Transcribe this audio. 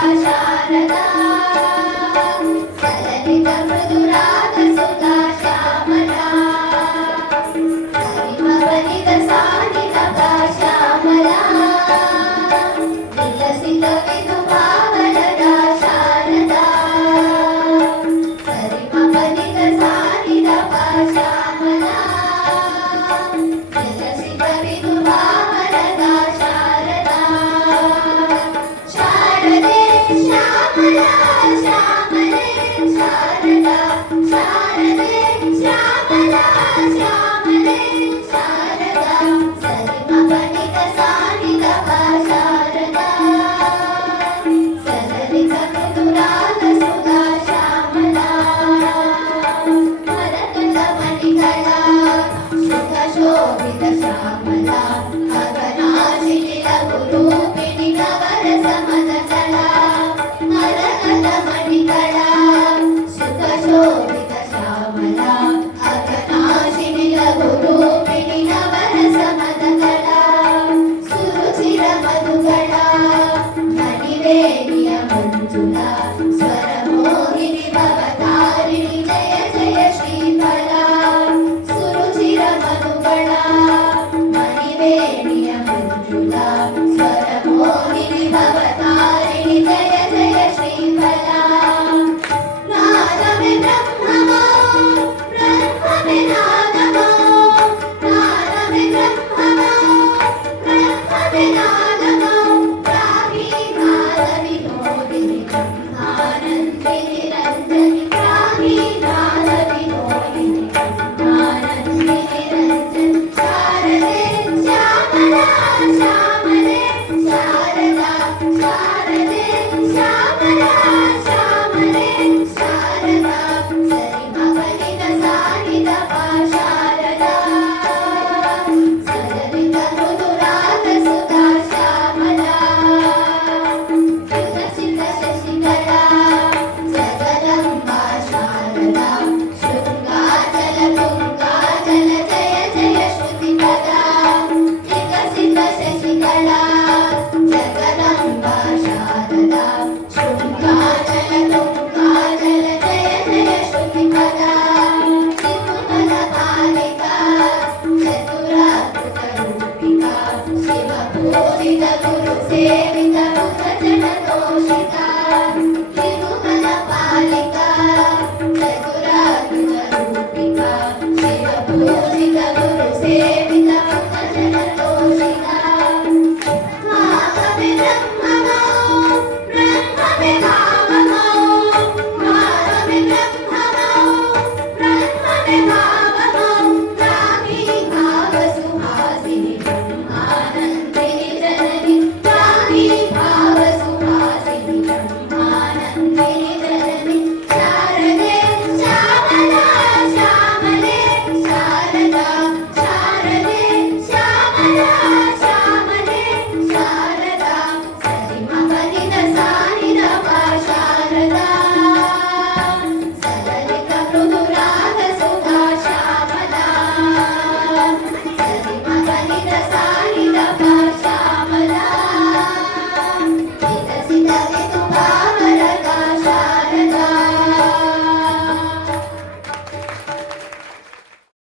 शारदा सललित मृदुराग सुधा श्यामला हरिमवनित सानित श्यामला विलसित विधुभावनदा शारदा हरिमवनित सानित श्यामला विलसित विधुभावनदा शारदा शारदे श्यामला श्यामले शारदा शारदे श्यामला श्यामले शारदा सरिमपनित सानित शारदा सललित मृदुराग सुधा श्यामला मरकतमणिकला शुभ शोभित श्यामला गगनाशिनि लघुरूपिणि नवरसमनकला मरकतमणिकला शुभ शोभित श्यामला गगनाशिनि लघुरूपिणि नवरसमनकला सुरुचिर मधुकला मणिवेणिय मंजुला स्वरमोहिनि भवतारिणि जय जय श्रीफला सुरुचिर मधुकला मणिवेणिय मंजुला स्वरमोहिनि भवतारिणि जय जय श्रीफला नादमे ब्रह्ममो ब्रह्ममे नादमो नादमे ब्रह्ममो ब्रह्ममे नादमो रागी नाद विनोदिनि ब्रह्मानन्दिनि रञ्जनि रागी नाद विनोदिनि ब्रह्मानन्दिनि रञ्जनि शारदे श्यामला श्यामले शारदा शारदे श्यामला श्यामले शारदा सरिमपनित सानित शारदा सललित मृदुराग सुधा श्यामला विलसित शशिकला जगदम्बा शारदा शृङ्गाचल तुङ्गाचल जय जय श्रुतिपदा विकसित शशिकला जगदम्बा शारदा शृङ्गाचल तुङ्गाचल जय जय श्रुतिपदा त्रिभुवनपालिका चतुराकृतरूपिका शिवपूजित गुरुसेवित मुखजनतोषिता त्रिभुवनपालिका चतुराकृतरूपिका शिवपूजित गुरुसेवित मुखजनतोषिता माधवे